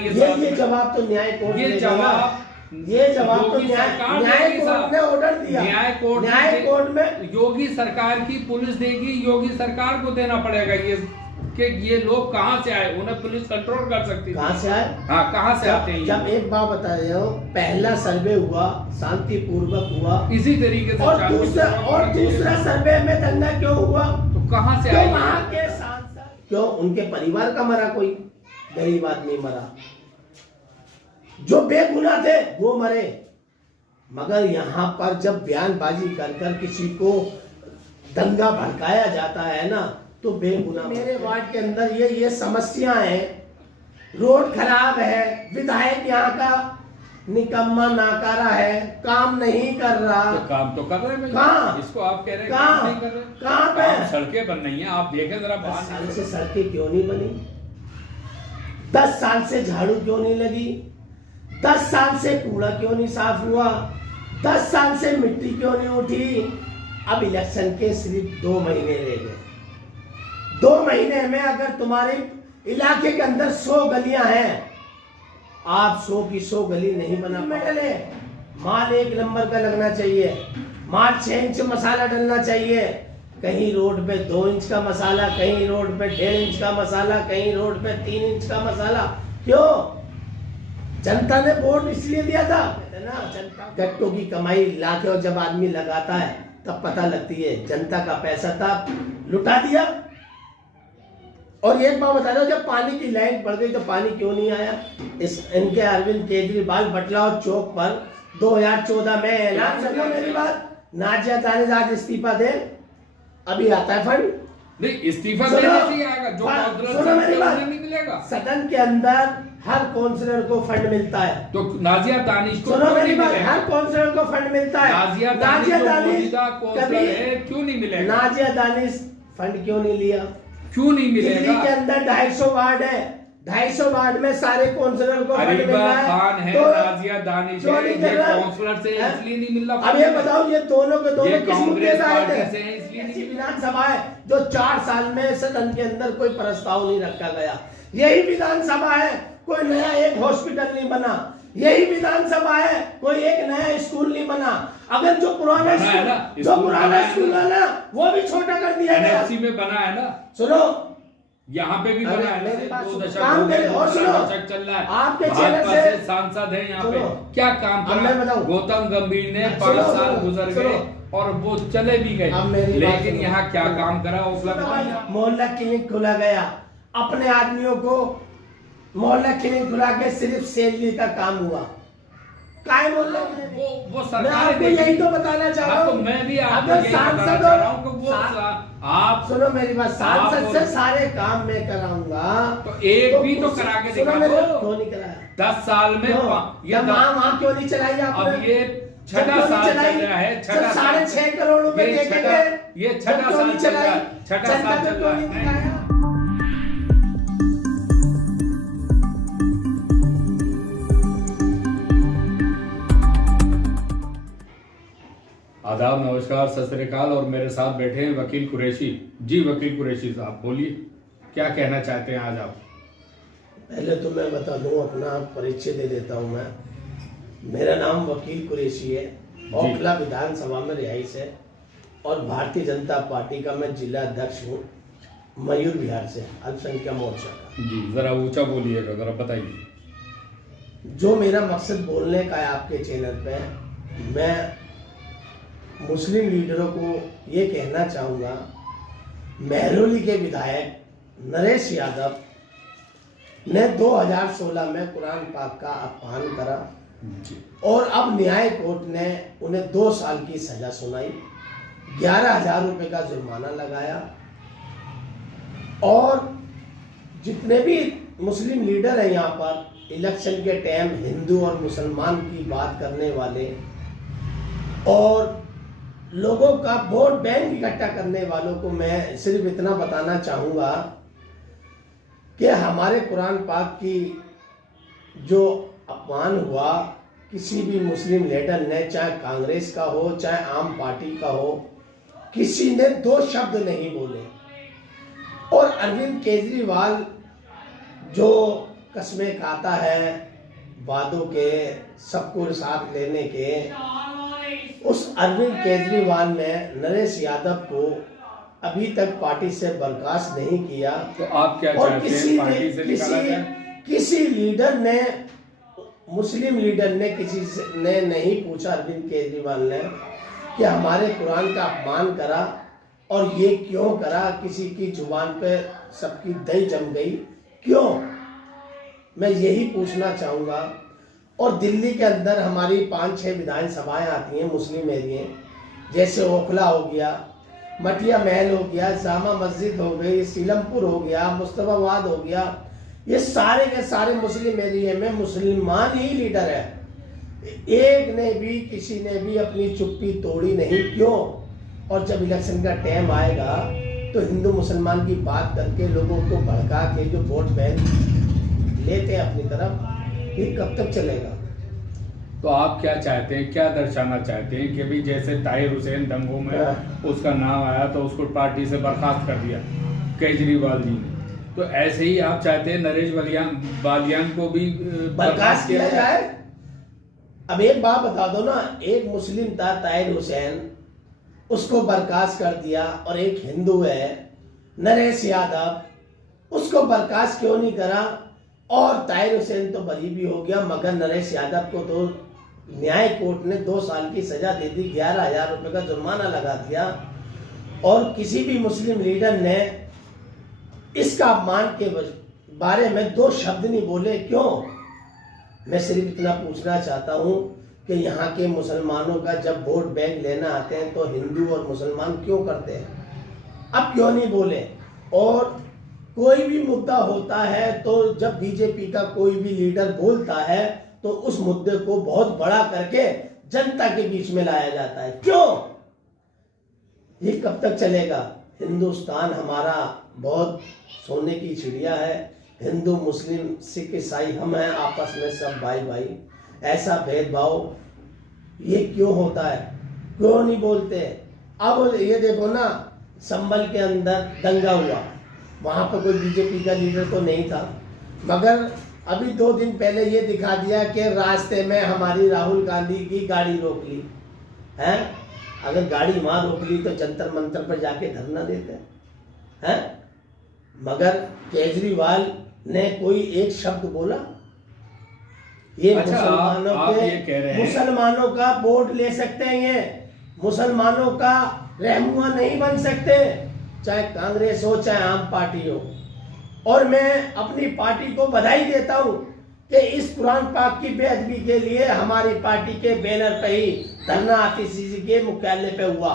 ये जवाब तो न्याय कोर्ट ने दिया। ये जवाब तो न्याय कोर्ट ने ऑर्डर दिया। न्याय कोर्ट में योगी सरकार की पुलिस देगी, योगी सरकार को देना पड़ेगा ये कि ये लोग कहां से आए, उन्हें पुलिस कंट्रोल कर सकती है। कहां से आए? हाँ, कहां से आते हैं? जब एक बात बता रहे हो, पहला सर्वे हुआ शांतिपूर्वक हुआ, इसी तरीके से और दूसरा सर्वे में दंगा क्यों हुआ? तो कहां से आए? वहां के सांसद क्यों? उनके परिवार का मरा, कोई गरीब आदमी मरा, जो बेगुनाह थे वो मरे। मगर यहाँ पर जब बयानबाजी कर कर किसी को दंगा भड़काया जाता है ना, तो बेगुनाह। मेरे वार्ड के अंदर ये समस्या है, रोड खराब है, विधायक यहाँ का निकम्मा नाकारा है, काम नहीं कर रहा। तो काम तो कर रहे हैं, कहाँ? इसको आप कह रहे हैं काम नहीं कर रहे? कहाँ पे सड़कें बन रही हैं, आप देखें जरा। 10 साल से सड़कें क्यों नहीं बनी? 10 साल से झाड़ू क्यों नहीं लगी? 10 साल से कूड़ा क्यों नहीं साफ हुआ? 10 साल से मिट्टी क्यों नहीं उठी? अब इलेक्शन के सिर्फ 2 महीने रह गए। 2 महीने में अगर तुम्हारे इलाके के अंदर 100 गलियां हैं, आप 100 की 100 गली नहीं बना पाए। माल 1 नंबर का लगना चाहिए, माल 6 इंच मसाला डलना चाहिए। कहीं रोड पे 2 इंच का मसाला, कहीं रोड पे 1.5 इंच का मसाला, कहीं रोड पे 3 इंच का मसाला। क्यों? जनता ने वोट इसलिए दिया था ना। जनता गट्टों की कमाई लाके और जब आदमी लगाता है तब पता लगती है, जनता का पैसा था लुटा दिया। और एक बात बता रहा हूं, जब पानी की लाइन बढ़ गई तो पानी क्यों नहीं आया? इनके अरविंद केजरीवाल बटलाव चौक पर 2014 में ऐलान कर, मेरी बात, नाजिया दानिश आज इस्तीफा दे, अभी आता है फंड नहीं, इस्तीफा देने से ही आएगा। जो सुनो मेरी बात, नहीं मिलेगा। सदन के अंदर हर काउंसलर को फंड मिलता है। तो नाजिया दानिश को सुनो मेरी बात, हर काउंसलर को फंड मिलता है। नाजिया दानिश कभी क्यों नहीं मिलेगा? नाजिया दानिश फंड क्यों नहीं लिया? क्यों नहीं मिलेगा? दिल्ली के अंदर 250 वार्ड है, 250 वार्ड में सारे काउंसलर को फंड मिल रहा है। खान है, तो नाजिया दानिश है, ये काउंसलर से इसलिए नहीं मिल रहा। अब ये बताओ, ये दोनों के दोनों किस मुद्दे से आए थे? इसलिए नहीं। विधानसभा है जो 4 साल में सदन के अंदर कोई प्रस्ताव नहीं रखा गया। यही विधानसभा है, कोई नया एक हॉस्पिटल नहीं बना। यही विधानसभा है, कोई एक नया स्कूल नहीं बना। अगर जो पुराना स्कूल है ना, वो भी छोटा कर दिया गया। एनएफसी में बना है ना। सुनो, यहाँ पे भी बना है। और सुनो, चल रहा है, आपके चैनल से सांसद है यहाँ पे, क्या काम करा? गौतम गंभीर ने 5 साल गुजर गए और वो चले भी गए, लेकिन यहाँ क्या काम करा? मोहल्ला क्लिनिक खोला गया, अपने आदमियों को मोहल्ला क्लिनिक खुला के सिर्फ सैलरी का काम हुआ। काय मोहल्ला वो सरकार, मैं आपको यही तो बताना चाह रहा हूँ। तो मैं भी आपको अगर यही सांसद बताना चाह रहा हूँ कि वो आप सुनो मेरी बात, सांसद से सारे काम मैं कराऊंगा, तो एक भी तो करा के दिखा दो। क्यों नहीं कराया? 10 साल में ये वहाँ क्यों नहीं चलाई आपने? अब ये 6ठा साल चल रहा है। 6.5 करोड़ रुपए देखे गए, ये 6ठा साल चल रहा है। 6ठा साल चल रहा है। आदाब, नमस्कार, सत श्री अकाल। और मेरे साथ बैठे हैं वकील कुरैशी जी। वकील कुरैशी साहब, बोलिए, क्या कहना चाहते हैं आज आप? पहले तो मैं बता दूं, अपना परिचय दे देता हूं। मैं, मेरा नाम वकील कुरैशी है, ओखला विधानसभा में रिहाइश है और भारतीय जनता पार्टी का मैं जिला अध्यक्ष हूँ, मयूर विहार से, अल्पसंख्यक मोर्चा का। जी, जरा ऊंचा बोलिएगा, जरा बताइए। जो मेरा मकसद बोलने का है आपके चैनल पे, मैं मुस्लिम लीडरों को ये कहना चाहूँगा, महरौली के विधायक नरेश यादव ने 2016 में कुरान पाक का अपमान करा और अब न्याय कोर्ट ने उन्हें 2 साल की सजा सुनाई, 11,000 रुपये का जुर्माना लगाया। और जितने भी मुस्लिम लीडर हैं यहाँ पर, इलेक्शन के टाइम हिंदू और मुसलमान की बात करने वाले और लोगों का वोट बैंक इकट्ठा करने वालों को मैं सिर्फ इतना बताना चाहूँगा कि हमारे कुरान पाक की जो अपमान हुआ, किसी भी मुस्लिम लीडर ने, चाहे कांग्रेस का हो चाहे आम पार्टी का हो, किसी ने 2 शब्द नहीं बोले। और अरविंद केजरीवाल जो कस्में खाता है वादों के, सबको साथ लेने के, उस अरविंद केजरीवाल ने नरेश यादव को अभी तक पार्टी से बर्खास्त नहीं किया। तो आप क्या चाहते हैं, पार्टी से निकाला जाए? किसी लीडर ने, मुस्लिम लीडर ने किसी ने नहीं पूछा अरविंद केजरीवाल ने कि हमारे कुरान का अपमान करा और ये क्यों करा, किसी की जुबान पे सबकी दही जम गई क्यों, मैं यही पूछना चाहूँगा। और दिल्ली के अंदर हमारी 5-6 विधानसभाएं आती हैं मुस्लिम एरिया, जैसे ओखला हो गया, मटिया महल हो गया, जामा मस्जिद हो गई, सीलमपुर हो गया, मुस्तफाबाद हो गया, ये सारे के सारे मुस्लिम एरिया में मुसलमान ही लीडर है। एक ने भी, किसी ने भी अपनी चुप्पी तोड़ी नहीं, क्यों? और जब इलेक्शन का टाइम आएगा तो हिंदू मुसलमान की बात करके लोगों को भड़का के जो वोट बैंक लेते हैं अपनी तरफ, ये कब तक चलेगा? तो आप क्या चाहते हैं, क्या दर्शाना चाहते हैं कि भी जैसे ताहिर हुसैन दंगों में उसका नाम आया तो उसको पार्टी से बर्खास्त कर दिया केजरीवाल जी ने, तो ऐसे ही आप चाहते हैं नरेश बालियान को भी बर्खास्त किया जाए? अब एक बात बता दो ना, एक मुस्लिम था ताहिर हुसैन, उसको बर्खास्त कर दिया, और एक हिंदू है नरेश यादव, उसको बर्खास्त क्यों नहीं करा? और ताहिर हुसैन तो बरी भी हो गया, मगर नरेश यादव को तो न्याय कोर्ट ने 2 साल की सजा दे दी, 11,000 रुपए का जुर्माना लगा दिया, और किसी भी मुस्लिम लीडर ने इसका अपमान के बारे में 2 शब्द नहीं बोले, क्यों? मैं सिर्फ इतना पूछना चाहता हूं कि यहाँ के मुसलमानों का जब वोट बैंक लेना आते हैं तो हिंदू और मुसलमान क्यों करते हैं, अब क्यों नहीं बोले? और कोई भी मुद्दा होता है तो जब बीजेपी का कोई भी लीडर बोलता है तो उस मुद्दे को बहुत बड़ा करके जनता के बीच में लाया जाता है, क्यों? ये कब तक चलेगा? हिंदुस्तान हमारा बहुत सोने की चिड़िया है, हिंदू मुस्लिम सिख ईसाई हम हैं, आपस में सब भाई भाई, ऐसा भेदभाव ये क्यों होता है, क्यों नहीं बोलते? अब ये देखो ना, संभल के अंदर दंगा हुआ, वहां पर कोई बीजेपी का लीडर तो नहीं था, मगर अभी 2 दिन पहले ये दिखा दिया कि रास्ते में हमारी राहुल गांधी की गाड़ी रोक ली है। अगर गाड़ी वहां रोक ली तो जंतर मंतर पर जाके धरना देते हैं, मगर केजरीवाल ने कोई एक शब्द बोला? ये मुसलमानों का वोट ले सकते हैं, ये मुसलमानों का रहनुमा नहीं बन सकते, चाहे कांग्रेस हो चाहे आम पार्टी हो। और मैं अपनी पार्टी को बधाई देता हूं कि इस कुरान पाक की बेअदबी के लिए हमारी पार्टी के बैनर पे ही धरना आतिशी के मुख्यालय पे हुआ।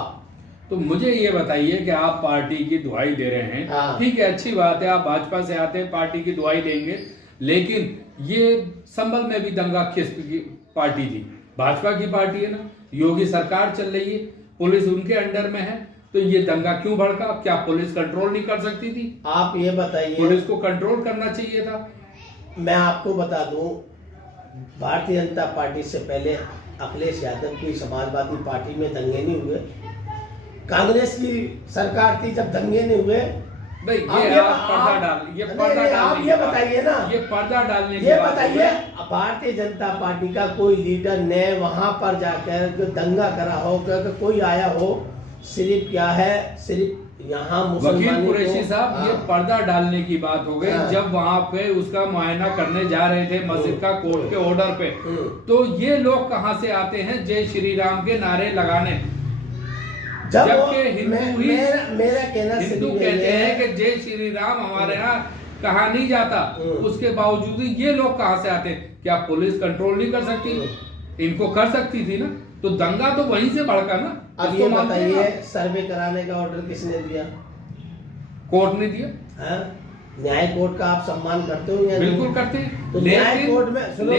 तो मुझे ये बताइए कि आप पार्टी की दुहाई दे रहे हैं, हाँ। ठीक है, अच्छी बात है, आप भाजपा से आते हैं, पार्टी की दुहाई देंगे, लेकिन ये संभल में भी दंगा किस की पार्टी थी? भाजपा की पार्टी है ना, योगी सरकार चल रही है, पुलिस उनके अंडर में है, तो ये दंगा क्यों भड़का? क्या पुलिस कंट्रोल नहीं कर सकती थी? आप ये बताइए, पुलिस को कंट्रोल करना चाहिए था। मैं आपको बता दूं, भारतीय जनता पार्टी से पहले अखिलेश यादव की समाजवादी पार्टी में दंगे नहीं हुए, कांग्रेस की सरकार थी जब दंगे नहीं हुए। भाई ये आप पर्दा डाल, ये पर्दा डाल, आप ये बताइए ना, ये पर्दा डालने की ये बात बताइए, भारतीय जनता पार्टी का कोई लीडर ने वहां पर जाकर दंगा करा हो, कोई आया हो? सिर्फ क्या है, सिर्फ यहाँ वकील कुरैशी साहब, ये पर्दा डालने की बात हो गई। जब वहां पे उसका मुआयना करने जा रहे थे मस्जिद का कोर्ट के ऑर्डर पे, तो ये लोग कहां से आते हैं जय श्री राम के नारे लगाने? जबकि मेरा कहना हिंदू कहते हैं कि जय श्री राम हमारे यहाँ कहा नहीं जाता, उसके बावजूद ये लोग कहां से आते हैं? क्या पुलिस कंट्रोल नहीं कर सकती? इनको कर सकती थी ना, तो दंगा तो वहीं से भड़का ना। अब ये बताइए, सर्वे कराने का ऑर्डर किसने दिया? कोर्ट ने दिया। न्याय कोर्ट का आप सम्मान करते हो या बिल्कुल करते हैं, तो न्याय कोर्ट में सुनो,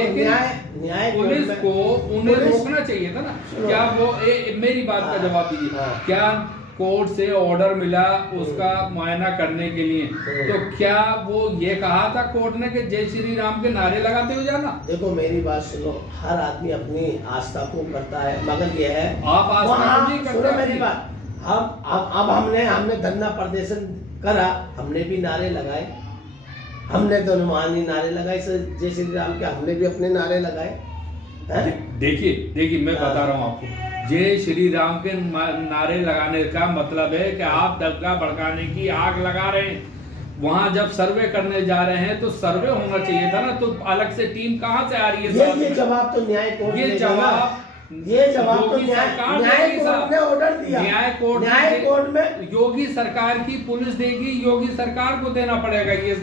न्याय पुलिस को उन्हें रोकना चाहिए था ना। क्या वो मेरी बात का जवाब दीजिए, क्या कोर्ट से ऑर्डर मिला उसका मुआयना करने के लिए, तो क्या वो ये कहा था कोर्ट ने कि जय श्री राम के नारे लगाते हुए जाना? देखो मेरी बात सुनो, हर आदमी अपनी आस्था को करता है, मगर ये है आप आस्था नहीं करते। सुनो मेरी बात, अब हमने धरना प्रदर्शन करा, हमने भी नारे लगाए, हमने तो अनुमानी नारे लगाए जय श्री राम के, हमने भी अपने नारे लगाए हैं। देखिए मैं बता रहा हूँ आपको, जय श्री राम के नारे लगाने का मतलब है कि आप दंगा भड़काने की आग लगा रहे हैं। वहां जब सर्वे करने जा रहे हैं तो सर्वे होना चाहिए था ना, तो अलग से टीम कहाँ से आ रही है? ये जवाब तो न्याय कोर्ट ये जवाब तो न्याय कोर्ट ने ऑर्डर दिया। न्याय कोर्ट में योगी सरकार की पुलिस देगी, योगी सरकार को देना पड़ेगा ये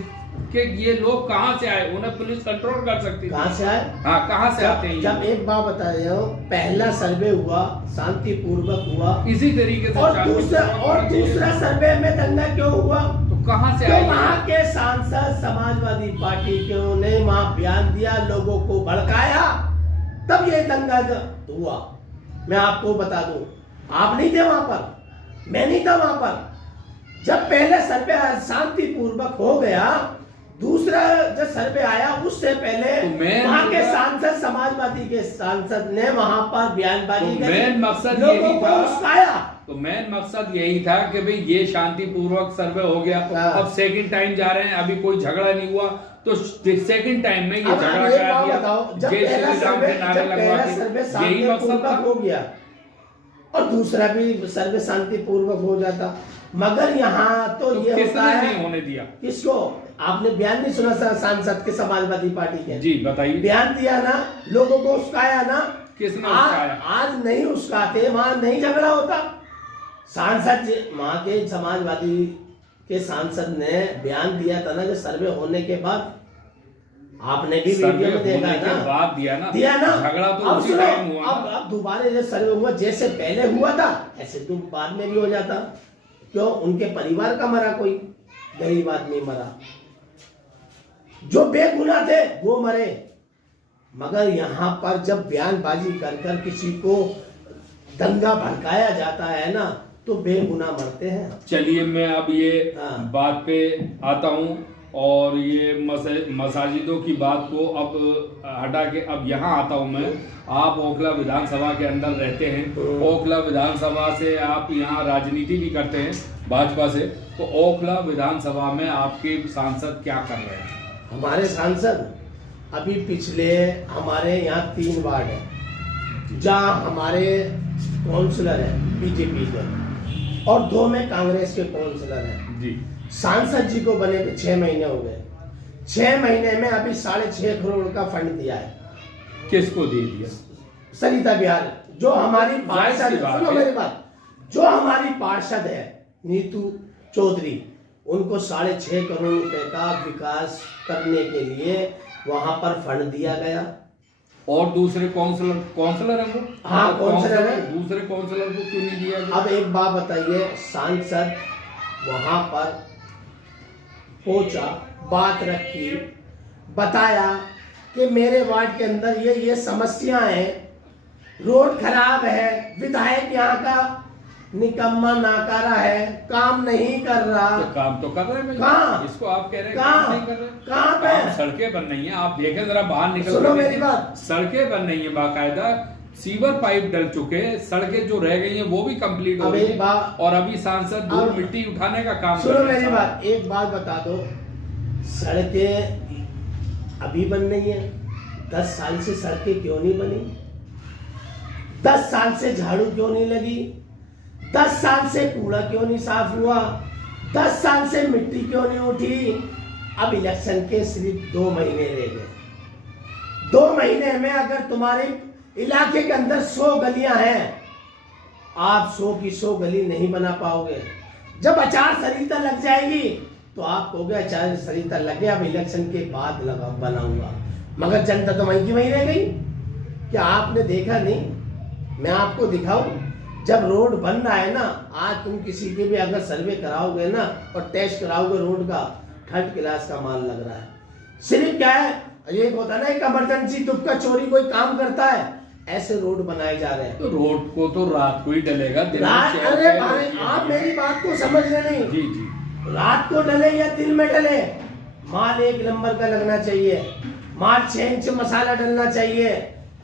कि ये लोग कहाँ से आए, उन्हें पुलिस कंट्रोल कर सकती है। कहाँ से आए? हाँ, कहाँ से आते हैं? जब एक बात बता रहे हो, पहला सर्वे हुआ शांतिपूर्वक हुआ, इसी तरीके से और दूसरा सर्वे में दंगा क्यों हुआ? तो कहाँ से आए? वहाँ के सांसद समाजवादी पार्टी के ने वहाँ बयान दिया, लोगों को भड़काया, तब ये दंगा हुआ। मैं आपको बता दूं, आप नहीं थे वहां पर, मैं नहीं था वहां पर। जब पहले सर्वे शांतिपूर्वक हो गया, दूसरा जो सर्वे आया उससे पहले तो वहां के सांसद समाजवादी के सांसद ने वहां पर बयानबाजी करी, मेन मकसद यही था। तो मेन मकसद यही था कि भाई ये शांतिपूर्वक सर्वे हो गया, अब सेकंड टाइम जा रहे हैं, अभी कोई झगड़ा नहीं हुआ, तो सेकंड टाइम में ये झगड़ा करा दिया, जय श्री राम के नारे लगवा के, यही मकसद था। हो गया और दूसरा भी सर्वे शांतिपूर्वक हो जाता, मगर यहाँ तो ये होता है, नहीं होने दिया। किसको? आपने बयान नहीं सुना सांसद के समाजवादी पार्टी के? जी बताइए। बयान दिया ना, लोगों को उसकाया ना। किसने उसकाया? आज नहीं उसकाते, वहां नहीं झगड़ा होता। सांसद वहां के समाजवादी के सांसद ने बयान दिया था ना, जो सर्वे होने के बाद, आपने भी वीडियो में देखा ना, बाद दिया ना, झगड़ा तो उसी टाइम हुआ। अब दोबारा जो सर्वे हुआ, जैसे पहले हुआ था ऐसे तो बाद में भी हो जाता। क्यों? उनके परिवार का मरा, कोई गरीब आदमी मरा, जो बेगुनाह थे वो मरे। मगर यहाँ पर जब बयानबाजी कर कर किसी को दंगा भड़काया जाता है ना, तो बेगुनाह मरते हैं। चलिए मैं अब ये बात पे आता हूँ, और ये मसाजिदों की बात को अब हटा के अब यहाँ आता हूँ मैं। आप ओखला विधानसभा के अंदर रहते हैं, ओखला विधानसभा से आप यहाँ राजनीति भी करते हैं भाजपा से, तो ओखला विधानसभा में आपके सांसद क्या कर रहे हैं? हमारे सांसद अभी पिछले, हमारे यहाँ 3 वार्ड है जहाँ हमारे काउंसलर है बीजेपी के, और 2 में कांग्रेस के काउंसलर हैं जी। सांसद जी को बने 6 महीने हो गए। 6 महीने में अभी 6.5 करोड़ का फंड दिया है। किसको दे दिया? सरिता बिहार, जो हमारी पार्षद, सुनो मेरी बात, जो हमारी पार्षद है नीतू चौधरी, उनको 6.5 करोड़ रुपए का विकास करने के लिए वहां पर फंड दिया गया। और दूसरे काउंसलर हैं वो? हाँ, काउंसलर है। दूसरे काउंसलर को क्यों नहीं दिया गया? अब एक बात बताइए, सांसद वहां पर पहुंचा, बात रखी, बताया कि मेरे वार्ड के अंदर ये समस्या है, रोड खराब है, विधायक यहाँ का निकम्मा नाकारा है, काम नहीं कर रहा। तो काम तो कर रहे हैं, कहाँ? इसको आप कह रहे हैं काम नहीं कर रहे? कहाँ पे? सड़कें बन रही हैं, आप देखें जरा बाहर निकल, सुनो मेरी बात, सड़कें बन रही हैं, बाकायदा सीवर पाइप डल चुके हैं, सड़कें जो रह गई हैं वो भी कंप्लीट हो गई हैं, और अभी सांसद धूल मिट्टी उठाने का काम। सुनो मेरी बात, एक बात बता दो, सड़कें अभी बन रही हैं, 10 साल से सड़कें क्यों नहीं बनी? 10 साल से झाड़ू क्यों नहीं लगी? 10 साल से कूड़ा क्यों नहीं साफ हुआ? 10 साल से मिट्टी क्यों नहीं उठी? अब इलेक्शन के सिर्फ 2 महीने रह गए। 2 महीने में अगर तुम्हारे इलाके के अंदर 100 गलियां हैं, आप 100 की 100 गली नहीं बना पाओगे। जब आचार संहिता लग जाएगी तो आप कहोगे आचार संहिता लग गया, अब इलेक्शन के बाद बनाऊंगा। मगर जनता तो वहीं की वहीं रह गई। क्या आपने देखा नहीं? मैं आपको दिखाऊं, जब रोड बन रहा है ना, आज तुम किसी के भी अगर सर्वे कराओगे ना और टेस्ट कराओगे रोड का, 3rd क्लास का माल लग रहा है। सिर्फ क्या है, ये होता है ना, एक इमरजेंसी तुक्का चोरी कोई काम करता है, ऐसे रोड बनाए जा रहे हैं। तो रोड को तो रात को ही डलेगा, अरे भाई आप मेरी बात को समझ रहे नहीं। जी जी, रात को डले या दिन में डले, माल 1 नंबर का लगना चाहिए, माल 6 इंच मसाला डलना चाहिए।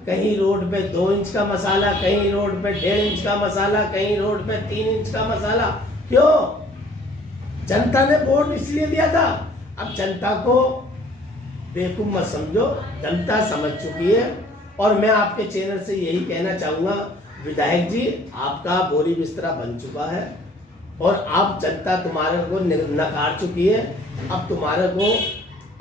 कहीं रोड पे 2 इंच का मसाला, कहीं रोड पे 1.5 इंच का मसाला, कहीं रोड पे 3 इंच का मसाला। क्यों? जनता ने वोट इसलिए दिया था अब जनता को बेवकूफ मत समझो, जनता समझ चुकी है। और मैं आपके चैनल से यही कहना चाहूंगा, विधायक जी आपका बोरी बिस्तरा बन चुका है और आप जनता तुम्हारे को नकार चुकी है। अब तुम्हारे को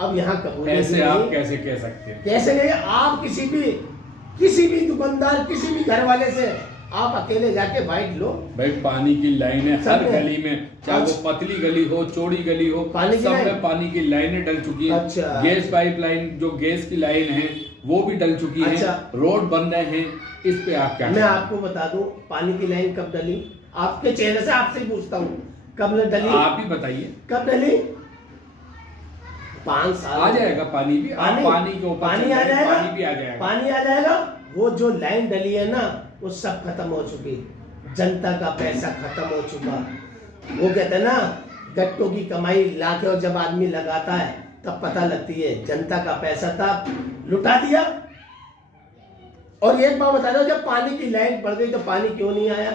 अब यहाँ कबूल ऐसे आप कैसे कह सकते हैं? कैसे नहीं, आप किसी भी दुकानदार, किसी भी घर वाले से आप अकेले जाके बाइट लो। भाई पानी की लाइनें हर में। गली में, चाहे वो पतली गली हो चौड़ी गली हो, पानी की सब लाइन? में पानी की लाइनें डल चुकी है। अच्छा। गैस पाइपलाइन, जो गैस की लाइन है वो भी डल चुकी अच्छा। है, रोड बन रहे हैं। इस पे आप क्या मैं आपको बता दूं, पानी की लाइन कब डली? आपके चेहरे से आपसे ही पूछता हूँ, कब डली? आप ही बताइए। कब डली? 5 साल आ जाएगा पानी भी, आप पानी के ऊपर पानी आ जाएगा, पानी भी आ जाएगा। पानी आ जाएगा। वो जो लाइन डली है ना, वो सब खत्म हो चुकी, जनता का पैसा खत्म हो चुका। वो कहते हैं ना, गट्टों की कमाई लाके और जब आदमी लगाता है तब पता लगती है। जनता का पैसा था लुटा दिया। और एक बात बता दो, जब पानी की लाइन बढ़ गई तो पानी क्यों नहीं आया?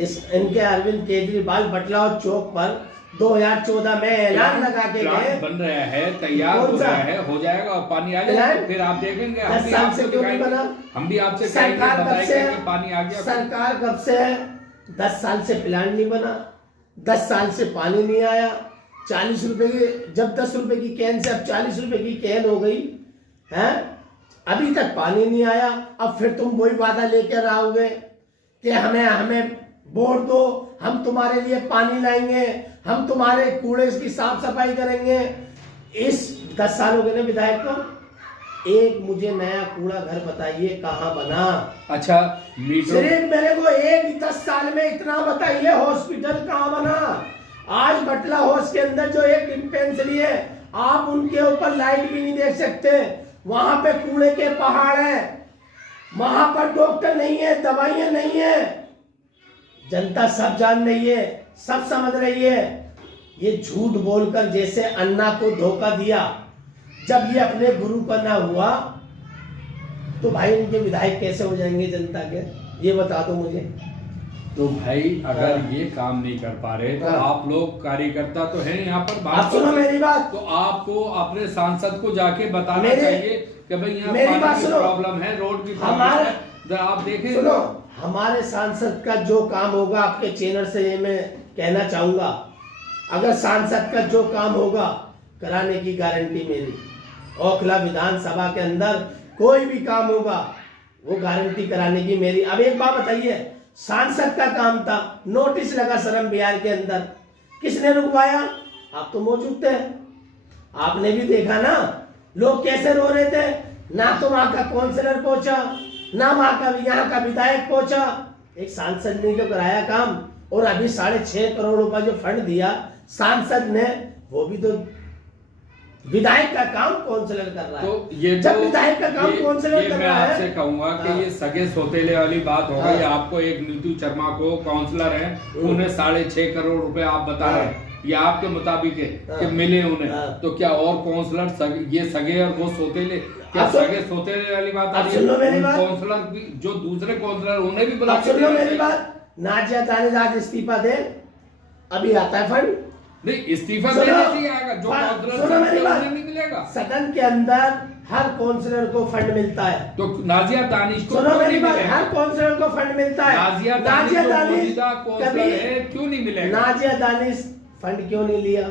इनके अरविंद केजरीवाल बटलाव चौक पर 2014 में ऐलान लगा के गए, बन रहा है, तैयार हो रहा है, हो जाएगा और पानी आ जाएगा। फिर आप देखेंगे, हम भी आपसे दिखाएंगे, हम भी आपसे सरकार कब से है? पानी आ गया। सरकार कब से है? 10 साल से प्लान नहीं बना, 10 साल से पानी नहीं आया। 40 रुपए की, जब 10 रुपए की कैन से अब 40 रुपए की कैन हो गई है, अभी तक पानी नहीं आया। अब फिर तुम वही वादा लेकर आओगे कि हमें वोट दो, हम तुम्हारे लिए पानी लाएंगे, हम तुम्हारे कूड़े की साफ सफाई करेंगे। इस 10 साल हो गए ना विधायक को, एक मुझे नया कूड़ा घर बताइए कहाँ बना? अच्छा, मीटर सिर्फ मेरे को एक 10 साल में इतना बताइए, हॉस्पिटल कहाँ बना? आज बटला हाउस के अंदर जो एक डिस्पेंसरी है, आप उनके ऊपर लाइट भी नहीं देख सकते। वहां पे कूड़े के पहाड़ है, वहां पर डॉक्टर नहीं है, दवाइयां नहीं है। जनता सब जान रही है, सब समझ रही है। ये झूठ बोलकर जैसे अन्ना को धोखा दिया, जब ये अपने गुरु का ना हुआ तो भाई इनके विधायक कैसे हो जाएंगे जनता के? ये बता दो मुझे। तो भाई अगर ये काम नहीं कर पा रहे तो आप लोग कार्यकर्ता तो हैं यहाँ पर, आप सुनो मेरी बात, तो आपको अपने सांसद को जाके बताना चाहिए कि भाई यहाँ पानी की प्रॉब्लम है, रोड की प्रॉब्लम है, तो आप देखें। सुनो, हमारे सांसद का जो काम होगा, आपके चैनल से ये मैं कहना चाहूंगा, अगर सांसद का जो काम होगा कराने की गारंटी मेरी। ओखला विधानसभा के अंदर कोई भी काम होगा वो गारंटी कराने की मेरी। अब एक बात बताइए, सांसद का काम था, नोटिस लगा शरम बिहार के अंदर, किसने रुकवाया? आप तो मौजूद थे, आपने भी देखा ना लोग कैसे रो रहे थे। ना तो वहां का काउंसलर पहुंचा, ना वहां का यहाँ का विधायक पहुंचा। एक सांसद ने जो कराया काम, और अभी 6.5 करोड़ रुपए जो फंड दिया सांसद ने, वो भी तो विधायक का काम काउंसलर कर रहा है। तो ये जब विधायक का काम काउंसलर कर मैं रहा है, आपसे कहूंगा कि ये सगे सौतेले वाली बात हो गई। आपको एक नीतू शर्मा को काउंसलर है, उन्हें 6.5 करोड़ रुपए आप बता रहे हैं, ये आपके मुताबिक है कि मिले उन्हें। तो क्या और काउंसलर ये सगे और वो सौतेले, क्या सगे सौतेले वाली बात आ रही है? काउंसलर भी जो दूसरे काउंसलर उन्हें भी बुला, सुन लो मेरी बात। नाजिया दानिश आज इस्तीफा दे, अभी आता है फंड नहीं, इस्तीफा देने से आएगा, जो काउंसलर नहीं मिलेगा। सदन के अंदर हर काउंसलर को फंड मिलता है, तो नाजिया दानिश को सुनो मेरी बात, हर काउंसलर को फंड मिलता है। नाजिया दानिश कभी क्यों नहीं मिलेगा? नाजिया दानिश फंड क्यों नहीं लिया?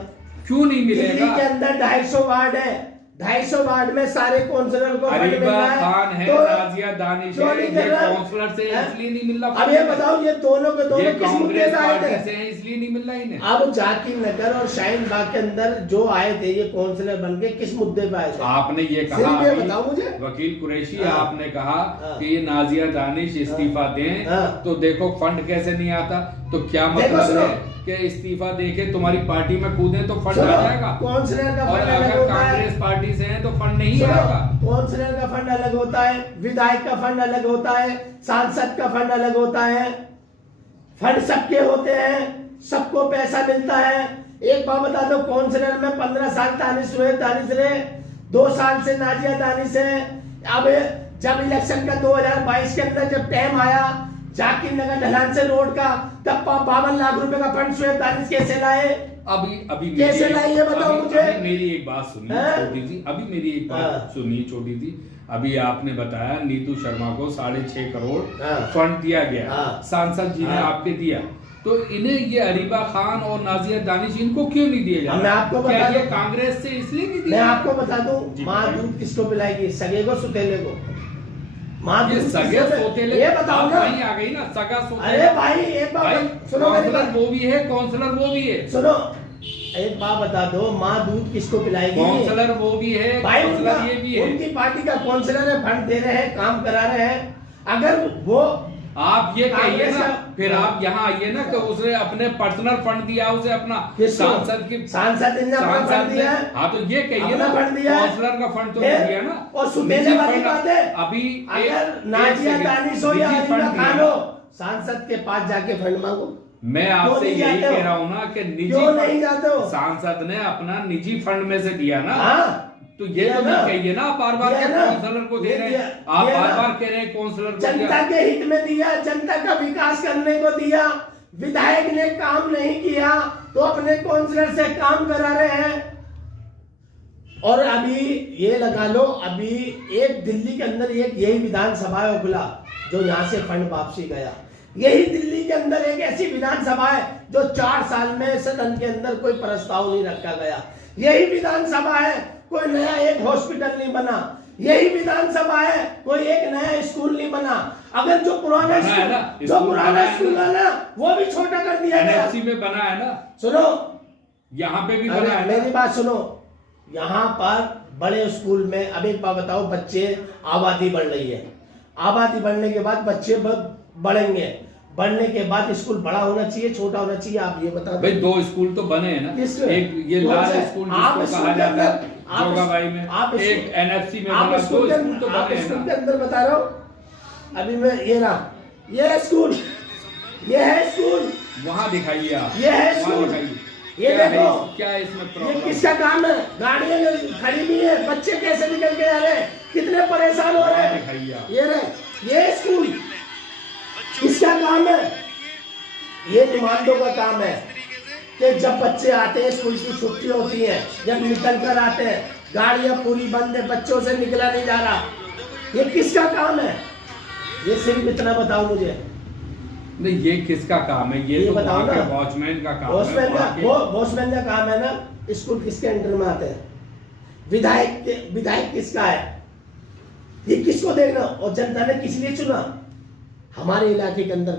क्यों नहीं मिलेगा? दिल्ली के अंदर 250 वार्ड है, 250 वार्ड में सारे काउंसलर को फंड मिल रहा है। खान है, तो नाजिया दानिश है, ये काउंसलर से इसलिए नहीं मिल रहा। अब ये बताओ, ये दोनों के दोनों किस मुद्दे पे आए थे? से हैं, इसलिए नहीं मिल रहा इन्हें। अब जाकिर नगर और शाहीन बाग के अंदर जो आए थे ये काउंसलर बन के, किस मुद्दे पे आए थे? आपने ये कहा, ये बताओ मुझे। वकील कुरैशी, आपने कहा कि ये नाजिया दानिश इस्तीफा दें, तो देखो फंड कैसे नहीं आता। तो क्या मतलब है कि इस्तीफा देके तुम्हारी पार्टी में कूदे तो फंड आ जाएगा? काउंसलर का और फंड अलग अगर होता है, कांग्रेस पार्टी से है तो फंड नहीं आएगा। काउंसलर का फंड अलग होता है, विधायक का फंड अलग होता है, सांसद का फंड अलग होता है। फंड सबके होते हैं, सबको पैसा मिलता है। एक बात बता दो, काउंसलर में 15 साल दानिश रहे, 2 साल से नाजिया दानिश है। अब जब इलेक्शन का 2022 के अंदर जब टाइम आया जाकिर नगर ढलान से रोड का, तब 52 लाख रुपए का फंड शुएब दानिश कैसे लाए? अभी अभी कैसे लाई ये बताओ मुझे। अभी मेरी एक बात सुनिए हैं? छोटी सी, अभी मेरी एक बात हाँ। सुनिए छोटी सी। अभी आपने बताया नीतू शर्मा को 6.5 करोड़ हाँ। फंड दिया गया, हाँ। सांसद जी ने हाँ। आपके दिया, तो इन्हें ये अरीबा खान और नाजिया दानिश इनको क्यों नहीं दिए जा मैं रहा? आपको क्या बता ये दूं। कांग्रेस से इसलिए नहीं मैं दिया? आपको बता दूं, जी, माँ बताइए। दूध किसको पिलाएगी, सगे को सुतेले को? माँ ये दूध सगे किसको सोतेले ये बताओ बात ना। वहीं आ गई ना, सगा सोतेला। अरे भाई एक भाई बात सुनो, मेरी काउंसलर बात वो भी है, काउंसलर वो भी है, सुनो, एक बात बता दो, माँ दूध किसको पिलाएगी? काउंसलर वो भी है, भाई काउंसलर ये भी है। उनकी पार्टी का काउंसलर है, फंड दे रहे हैं, काम करा रहे हैं। अगर वो आप ये कहिए कांग्रेस ना, का- फिर आप यहाँ आइए ना कि उसने अपने पर्सनल फंड दिया, उसे अपना किसको? सांसद की सांसद ने अपना सांसद फंड ने, दिया है। हाँ तो ये कहिए अपना ना, फंड दिया है। काउंसलर का फंड तो फिर? दिया ना। और सुतेले निजी वाली फंड बात है। अभी अगर नाजिया दानिश हो या अरीबा खान हो, सांसद के पास जाके फंड मांगो। मैं आपसे नहीं यही जाते हो? कह रहा हूँ ना कि निजी क्यों फंड- नहीं जाते हो? सांसद ने अपना निजी फंड में से दिया ना, हाँ तो ये दिया तो ना। नहीं कहिए ना आप बार बार दिया के ना। काउंसलर को दे ये रहे दिया- हैं, आप दिया बार ना। बार कह रहे हैं काउंसलर को जनता दिया। के हित में दिया, जनता का विकास करने को दिया। विधायक ने काम नहीं किया तो अपने काउंसलर से काम करा रहे हैं। और अभी ये लगा लो, अभी एक दिल्ली के अंदर एक यही विधानसभा है खुला जो यहाँ से फंड वापसी गया। यही दिल्ली के अंदर एक ऐसी विधानसभा है जो 4 साल में सदन के अंदर कोई प्रस्ताव नहीं रखा गया। यही विधानसभा है कोई नया एक हॉस्पिटल नहीं बना। यही विधानसभा है कोई एक नया स्कूल नहीं बना। अगर जो पुराना बना है ना, स्कूल जो स्कूल पुराना बना है स्कूल है ना वो भी छोटा कर दिया गया। एनएफसी में बना है ना, सुनो, यहाँ पे भी अरे बना है मेरी ना। बात सुनो, यहाँ पर बड़े स्कूल में अब एक बात बताओ, बच्चे आबादी बढ़ रही है, आबादी बढ़ने के बाद बच्चे बढ़ेंगे, बढ़ने के बाद स्कूल बड़ा होना चाहिए छोटा होना चाहिए, आप ये बता भाई 2 स्कूल तो बने हैं ना, किसके? एक ये कौन लाल से? स्कूल आप जिसको स्कूल कहा के जाता है अंदर- आप जोगाबाई में, आप एक एनएफसी में आप बना, 2 स्कूल के स्कूल तो आप बने हैं स्कूल के ना। अंदर बता रहा हूँ। अभी मैं ये रहा, ये है स्कूल, ये है स्कूल, वहाँ दिखाइए आप, ये है वहाँ स्कूल। दिखाइए। ये क्या है देखो, क्या है इसमें ये प्रॉब्लम? किसका काम है? गाड़ियां खड़ी हुई है, बच्चे कैसे निकल के आ रहे हैं, कितने परेशान हो रहे वहाँ हैं। दिखाइए आप। ये रहे, ये स्कूल किसका काम है? ये नुमाइंदों का काम है कि जब बच्चे आते हैं, स्कूल की छुट्टी होती है, जब निकल कर आते हैं, गाड़ियां पूरी बंद है, बच्चों से निकला नहीं जा रहा। ये किसका काम है? ये सिर्फ इतना बताओ मुझे। नहीं ये किसका काम है? ये तो बताओ वहाँ के ना। वॉचमैन का काम है, वॉचमैन का वहाँ के- वॉचमैन का काम है ना। स्कूल किसके अंडर में आते हैं? विधायक किसका है? ये किसको देखना? और जनता ने किस लिए चुना? हमारे इलाके के अंदर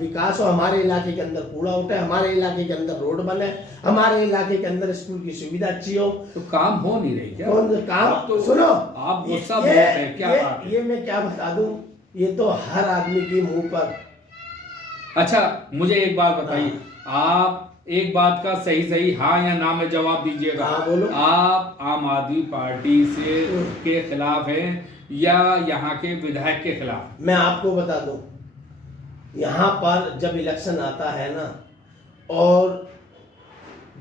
विकास हो, हमारे इलाके के अंदर कूड़ा उठे, हमारे इलाके के अंदर रोड बने, हमारे इलाके के अंदर स्कूल की सुविधा अच्छी हो। तो काम हो नहीं रही क्या? कौन काम? आप तो सुनो, आप गुस्सा बहुत है, क्या बात है? ये मैं क्या बता दूं, ये तो हर आदमी के मुंह पर। अच्छा मुझे एक बात बताइए, आप एक बात का सही हाँ या ना में जवाब दीजिएगा। हाँ, बोलो। आप आम आदमी पार्टी से के खिलाफ हैं या यहाँ के विधायक के खिलाफ? मैं आपको बता दूं, यहाँ पर जब इलेक्शन आता है ना, और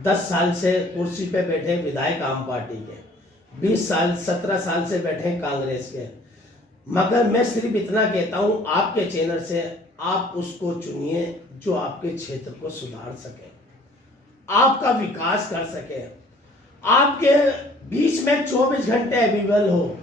10 साल से कुर्सी पे बैठे विधायक आम पार्टी के, 20 साल 17 साल से बैठे कांग्रेस के, मगर मैं सिर्फ इतना कहता हूँ आपके चैनल से, आप उसको चुनिए जो आपके क्षेत्र को सुधार सके, आपका विकास कर सके, आपके बीच में 24 घंटे अवेलेबल हो।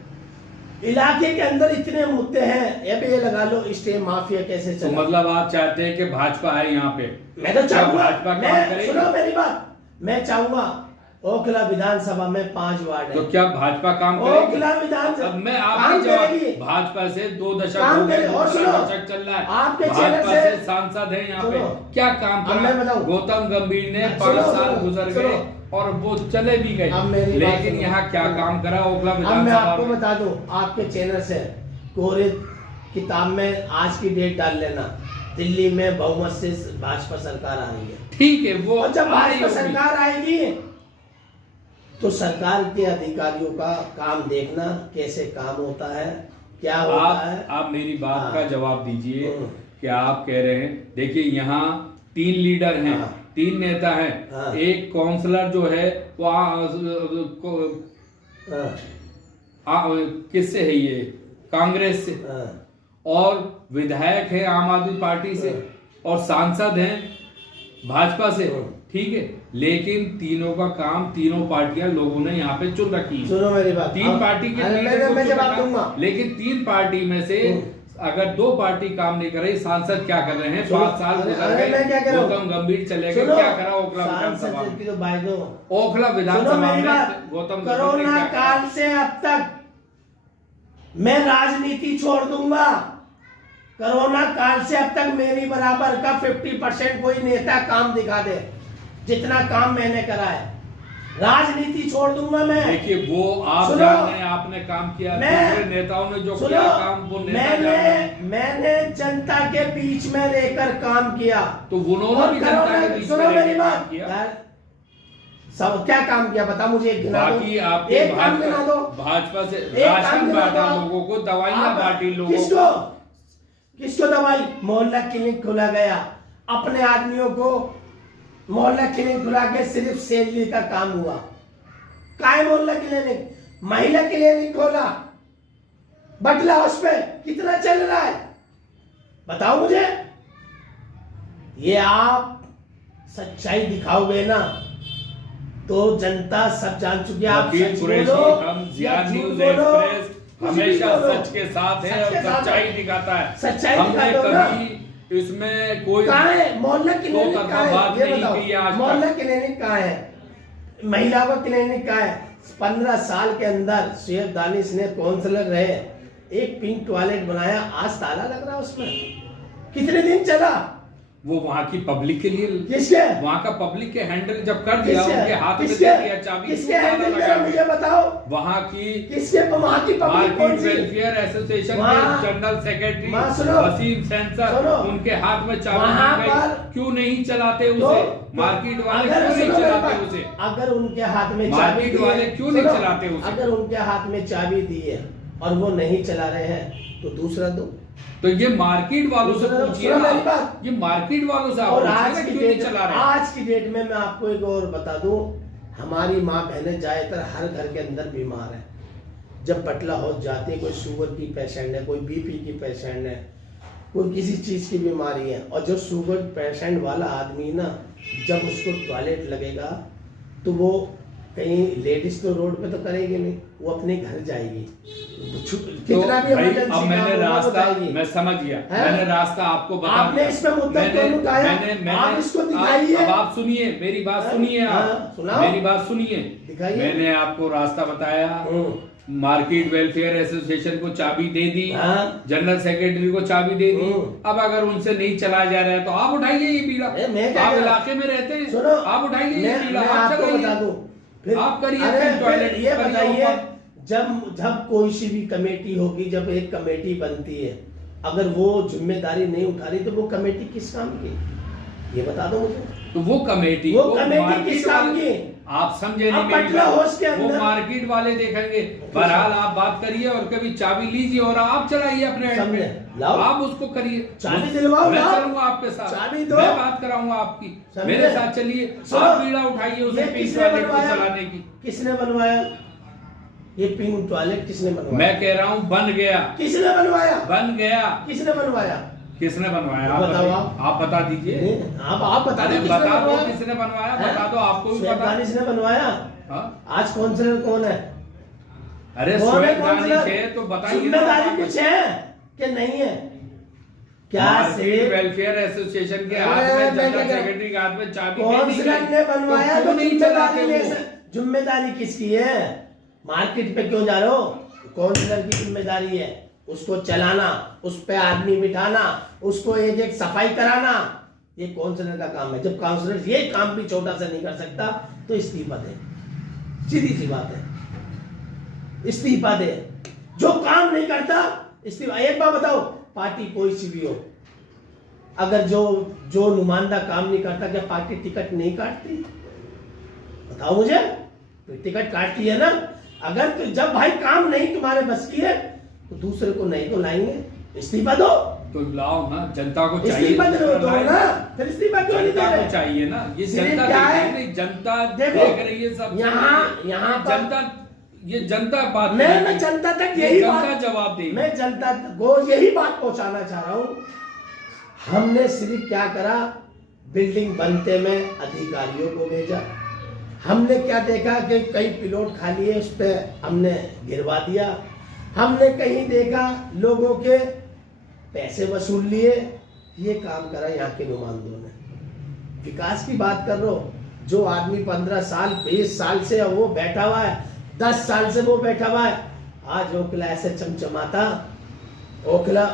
इलाके के अंदर इतने मुद्दे हैं, ये लगा लो स्टे माफिया कैसे तो चला। मतलब आप चाहते हैं कि भाजपा है यहाँ पे? मैं तो चाहूंगा, भाजपा काम मैं करेगी? सुनो मेरी बात, मैं चाहूंगा ओखला विधानसभा में 5 वार्ड है, तो क्या भाजपा काम करेगी? ओखला विधानसभा अब मैं काम आपकी जवाब, करेगी। भाजपा से 2 दशक काम हो गए, करे। और दूसरा सुनो, दशक चल रहा है, आपके भाजपा चैनल से से सांसद है यहाँ पे, सुनो, क्या काम अब मैं करा? बताऊं। गौतम गंभीर ने सुनो, 5 साल सुनो, गुजर सुनो। गए और वो चले भी गए, अब मेरी बात लेकिन सुनो। यहाँ क्या काम करा ओखला अब मैं विधानसभा आपको में? बता दूं, आपके चैनल से कोरे किताब में आज की डेट डाल लेना, दिल्ली में बहुमत से भाजपा सरकार आ रही है। ठीक है, वो और जब आ रही भाजपा होगी। सरकार आएगी तो सरकार के अधिकारियों का काम देखना, कैसे काम होता है, क्या होता है। आप मेरी बात हाँ। का जवाब दीजिए हम्म। कि आप कह रहे हैं, देखिए यहाँ 3 लीडर हैं, हाँ। 3 नेता हैं, हाँ। एक काउंसलर जो है वो हाँ, किससे है? ये कांग्रेस से, हाँ, और विधायक है आम आदमी पार्टी से, हाँ। और सांसद हैं भाजपा से। हाँ। ठीक है, लेकिन तीनों का काम तीनों पार्टियां लोगों ने यहाँ पे चुन रखी है। सुनो मेरी बात, तीन पार्टी के मैं जवाब दूंगा, लेकिन तीन पार्टी में से अगर दो पार्टी काम नहीं कर रही, सांसद क्या कर रहे हैं? 5 साल गुजर गए, गौतम गंभीर चले गए, क्या करा ओखला विधानसभा में? ओखला विधानसभा में गौतम कोरोना काल से अब तक मैं राजनीति छोड़ दूंगा। कोरोना काल से अब तक मेरी बराबर का 50% कोई नेता काम दिखा दे जितना काम मैंने करा है। राजनीति छोड़ दूंगा मैं। देखिए, वो आप जान रहे हैं, आपने काम किया, दूसरे नेताओं ने जो किया काम वो नेता मैंने जनता के बीच में रहकर काम किया, तो उन्होंने भी जनता के बीच में रहकर काम किया। सब क्या काम किया बता मुझे, एक गिना दो। बाकी आपके एक काम गिना दो। भाजपा से राशन बांटा लोगों को, दवाइयां बांटी लोगों को। किसको दवाई? मोहल्ला क्लिनिक खोला गया, अपने आदमियों को मोहल्ला क्लिनिक खुला के सिर्फ सैलरी का काम हुआ। काय मोहल्ला क्लिनिक? महिला क्लिनिक खोला, बटला हाउस पे कितना चल रहा है बताओ मुझे। ये आप सच्चाई दिखाओगे ना तो जनता सब जान चुकी है। आप सच बोलो, हम जिया न्यूज़ एक्सप्रेस हमेशा सच के साथ है और सच्चाई दिखाता है। सच्चाई हमने कभी इसमें कोई मोहल्ला क्लिनिक कहाँ है ये बताओ? मोहल्ला क्लिनिक कहाँ है? महिला का क्लिनिक कहाँ है? 15 साल के अंदर शेख दानिश ने काउंसलर रहे, एक पिंक टॉयलेट बनाया, आज ताला लग रहा है उसमें। कितने दिन चला? वो वहाँ की पब्लिक के लिए, किसके? वहाँ का पब्लिक के हैंडल जब कर दिया, उनके हाथ में दे दिया चाबी, किसके हैंडल में मुझे बताओ? वहाँ की किसके? वहाँ की पब्लिक कौन सी? वेलफेयर एसोसिएशन के जनरल सेक्रेटरी वसीम सेंसर, उनके हाथ में चाबी गई। क्यों नहीं चलाते उसे? मार्केट वाले क्यों नहीं चलाते उसे? अगर उनके हाथ में मार्केट वाले क्यों नहीं चलाते उसे? अगर उनके हाथ में चाबी दी है और वो नहीं चला रहे हैं तो दूसरा दो। तो ये मार्केट वालों से पूछिए ना, ये मार्केट वालों से आप और आज की डेट में मैं आपको एक और बता दूं, हमारी माँ बहनें ज्यादातर हर घर के अंदर बीमार है। जब बटला हाउस जाते हैं, कोई शुगर की पेशेंट है, कोई बीपी की पेशेंट है, कोई किसी चीज की बीमारी है, और जो शुगर पेशेंट वाला आदमी ना, जब उसको टॉयलेट लगेगा तो वो कहीं लेडीज तो रोड पे तो करेगी नहीं, वो अपने घर जाएगी। कितना भी अब मैंने रास्ता, मैं समझ गया, मैंने रास्ता आपको बता आपने दिया। इसमें मुद्दा क्यों उठाया? आप इसको दिखाइए। अब आप सुनिए मेरी बात, सुनिए आप मेरी बात सुनिए। मैंने आपको रास्ता बताया, मार्केट वेलफेयर एसोसिएशन को चाबी दे दी, जनरल सेक्रेटरी को चाबी दे दी। अब अगर उनसे नहीं चलाया जा रहा है तो आप उठाइए ये बीड़ा। आप इलाके में रहते हैं, आप उठाइए ये बीड़ा, आप चलाइए, आप करिए टॉयलेट। ये बताइए, जब कोई सी भी कमेटी होगी, जब एक कमेटी बनती है, अगर वो जिम्मेदारी नहीं उठा रही तो वो कमेटी किस काम की? ये बता दो मुझे। तो वो कमेटी किस काम की? आप समझे नहीं मेरी बात। वो मार्केट वाले देखेंगे। बहरहाल आप बात करिए और कभी चाबी लीजिए और आप चलाइए अपने हैंड में, आप उसको करिए। चाबी दिलवाओ, मैं चलूंगा आपके साथ, चाबी दो, मैं बात कराऊंगा आपकी, मेरे साथ चलिए। आप बीड़ा उठाइए उसे पिंक टॉयलेट को चलाने की। किसने बनवाया ये पिंक टॉयलेट? किसने बनवाया? मैं कह रहा हूँ बन गया। किसने बनवाया? बन गया। किसने बनवाया? किसने बनवाया? आप बता दीजिए। आप बता दो, बता दो किसने बनवाया, बता दो, आपको भी पता। किसने बनवाया? आज काउंसलर कौन है? अरे दानिश है तो बताइए। जिम्मेदारी कुछ है कि नहीं है? क्या वेलफेयर एसोसिएशन के हाथ में, जनरल सेक्रेटरी के हाथ में चाबी काउंसलर ने बनवाया तो नहीं चलाते? जिम्मेदारी किसकी है? मार्केट पे क्यों जा रहे हो? काउंसलर की जिम्मेदारी है उसको चलाना, उस पे आदमी बिठाना, उसको एक सफाई कराना, ये काउंसलर का काम है। जब काउंसलर ये काम भी छोटा सा नहीं कर सकता तो इस्तीफा दे, सीधी सी बात है, इस्तीफा दे। जो काम नहीं करता इस्तीफा। एक बात बताओ, पार्टी कोई सी भी हो, अगर जो नुमाइंदा काम नहीं करता, क्या पार्टी टिकट नहीं काटती? बताओ मुझे। टिकट काटती है ना। अगर तो जब भाई काम नहीं तुम्हारे बस की है तो दूसरे को नहीं तो लाएंगे, इस्तीफा दो। तो लाओ ना, जनता को चाहिए इस्तीफा दो ना, फिर इस्तीफा क्यों नहीं दे रहे? चाहिए ना, ये जनता क्या है? जनता देख रही है सब। यहाँ जनता, ये जनता बात, मैं जनता तक यही बात जवाब दे, मैं जनता को यही बात पहुंचाना चाह रहा हूँ। हमने सिर्फ क्या करा, बिल्डिंग बनते में अधिकारियों को भेजा। हमने क्या देखा कि कई प्लॉट खाली है, उस पर हमने गिरवा दिया। हमने कहीं देखा लोगों के पैसे वसूल लिए। ये काम करा यहाँ के नुमाइंदों ने। विकास की बात कर रहे हो, जो आदमी 15 साल 20 साल से वो बैठा हुआ है, 10 साल से वो बैठा हुआ है, आज ओखला ऐसे चमचमाता। ओखला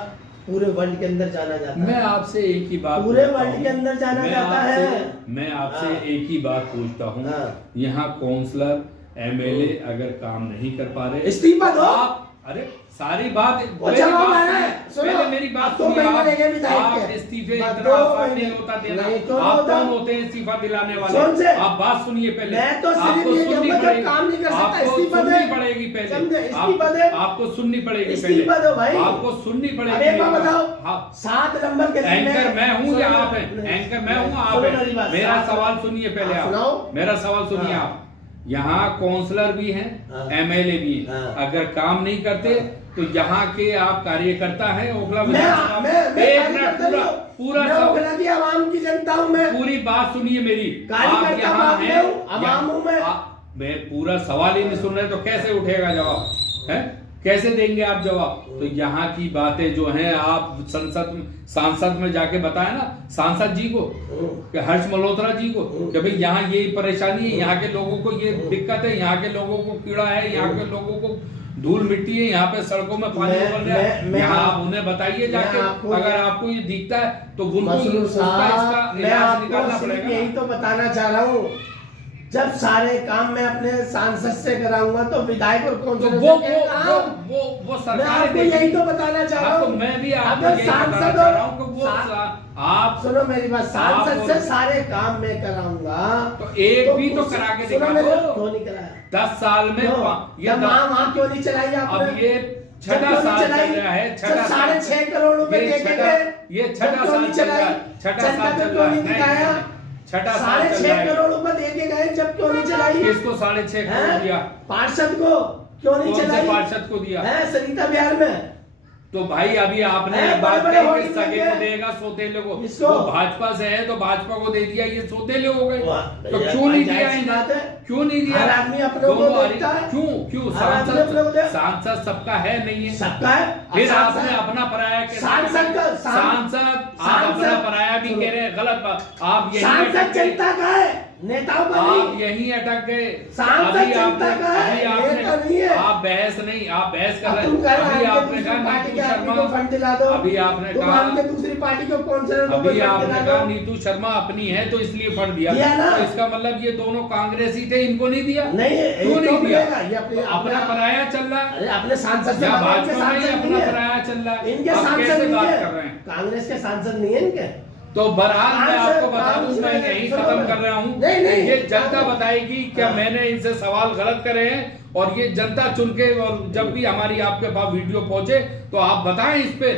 पूरे वर्ल्ड के अंदर जाना जाता है। मैं आपसे एक ही बात पूरे वर्ल्ड के अंदर जाना जाता है। मैं आपसे हाँ। एक ही बात पूछता हूँ, हाँ। यहाँ काउंसलर एमएलए अगर काम नहीं कर पा रहे, इस्तीफा दो। आप अरे सारी बात अच्छा, पहले मेरी बात सुनिए। आप इस्तीफे इतना आसान नहीं होता देना। आप कौन होते हैं इस्तीफा दिलाने वाले? आप बात सुनिए पहले। मैं तो आपको सिर्फ ये सुननी कहूंगा, पड़ेगी, जब काम नहीं कर सकता आपको इस्तीफा दे। सुननी पड़ेगी पहले। समझे? इस्तीफा दे। आपको सुननी पड़ेगी इस्तीफा दो भाई। पहले, आपको सुननी अरे पड़ेगी। बाबा बताओ, हाँ। 7 नंबर के दिन एंकर मैं हूँ या आप हैं? एंकर मैं हूँ, आप हैं। मेरा सवाल सुनिए पहले आप। मेरा सवाल सुनिए आप। यहाँ काउंसलर भी हैं, एमएलए भी हैं। अगर काम नहीं करते तो यहाँ के आप कार्यकर्ता हैं ओखला विधानसभा में। एक मिनट, पूरा ओखला की आवाम की जनता हूँ मैं। पूरी बात सुनिए मेरी। आप कार्यकर्ता यहाँ मैं हैं, हूँ, आवाम हूँ मैं। मैं पूरा सवाल ही नहीं सुन रहे तो कैसे उठेगा जवाब? है कैसे देंगे आप जवाब? तो यहाँ की बातें जो हैं आप सांसद में जाके बताए ना, सांसद जी को, कि हर्ष मल्होत्रा जी को, कि भाई यहाँ ये परेशानी है, यहाँ के लोगों को ये दिक्कत है, यहाँ के लोगों को कीड़ा है, यहाँ के लोगों को धूल मिट्टी है, यहाँ पे सड़कों में पानी उबल रहा है। यहाँ आप उन्हें बताइए जाके, अगर आपको ये दिखता है तो उनको इसका इलाज निकालना पड़ेगा। यही तो बताना चाह रहा हूँ, जब सारे काम मैं अपने सांसद से कराऊंगा तो विधायक और काउंसिलर वो सरकार को यही तो बताना चाह रहा हूँ। मैं भी अगर सांसद आप सुनो मेरी बात, सांसद से सारे काम मैं कराऊंगा तो एक भी तो करा के दिखा दो। क्यों नहीं कराया? 10 साल में ये वहाँ क्यों नहीं चलाई आपने? अब ये 6 साल चल रहा है। 6.5 करोड़ रुपए ये 6 साल चल रहा है। 6 साल चल रहा है। 6 साल 6.5 करोड़ रुपए दे के गए, जब क्यों नहीं चलाई? किसको 6.5 करोड़ दिया? पार्षद को क्यों नहीं चलाई? पार्षद को दिया है सरिता बिहार में। तो भाई अभी आपने बात कही कि सगे को देगा, सोतेले को। वो भाजपा से है तो भाजपा को दे दिया, ये सोतेले हो गए। तो क्यों नहीं दिया इन्हें? क्यों नहीं दिया? हर आदमी अपने को देखता है। क्यों सांसद सबका है नहीं है? सबका है। फिर आपने अपना पराया सांसद आप अपना पराया भी कह रहे हैं, गलत बात। आप यही सांसद जनता का है, नेताओं का नहीं। आप यहीं अटक गए। सांसद जनता का है, नेता नहीं है। आप बहस कर रहे हैं। अभी आपने कहा नीतू शर्मा फंड दिला दो। अभी आपने कहा दूसरी पार्टी को काउंसिलर अभी आपने कहा नीतू शर्मा अपनी है तो इसलिए फंड दिया। तो इसका मतलब ये दोनों कांग्रेसी थे, इनको नहीं दिया? नहीं, क्यों नहीं दिया? ये अपना पराया चल रहा है। अपने सांसद से भाजपा में अपना पराया चल रहा है। इनके सांसद नहीं बात है, कर रहे हैं? कांग्रेस के सांसद नहीं है इनके। तो बहरहाल मैं आपको बता दूं, मैं यही खत्म कर रहा हूँ। ये जनता बताएगी क्या मैंने इनसे सवाल गलत करे हैं, और ये जनता चुन के, और जब भी हमारी आपके पास वीडियो पहुंचे तो आप बताएं इस पे,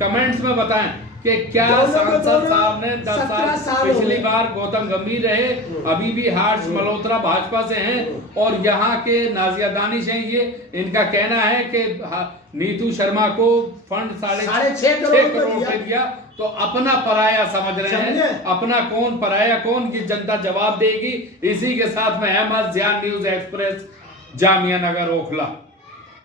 कमेंट्स में बताएं कि क्या सांसद साहब ने 10 साल, पिछली बार गौतम गंभीर रहे, अभी भी हर्ष मल्होत्रा भाजपा से हैं, और यहाँ के नाजिया दानिश हैं। ये इनका कहना है कि नीतू शर्मा को फंड 6.5 करोड़ रुपए दिया। तो अपना पराया समझ रहे हैं, अपना कौन पराया कौन, की जनता जवाब देगी। इसी के साथ में अहमद ज़ियान, न्यूज़ एक्सप्रेस, जामिया नगर, ओखला।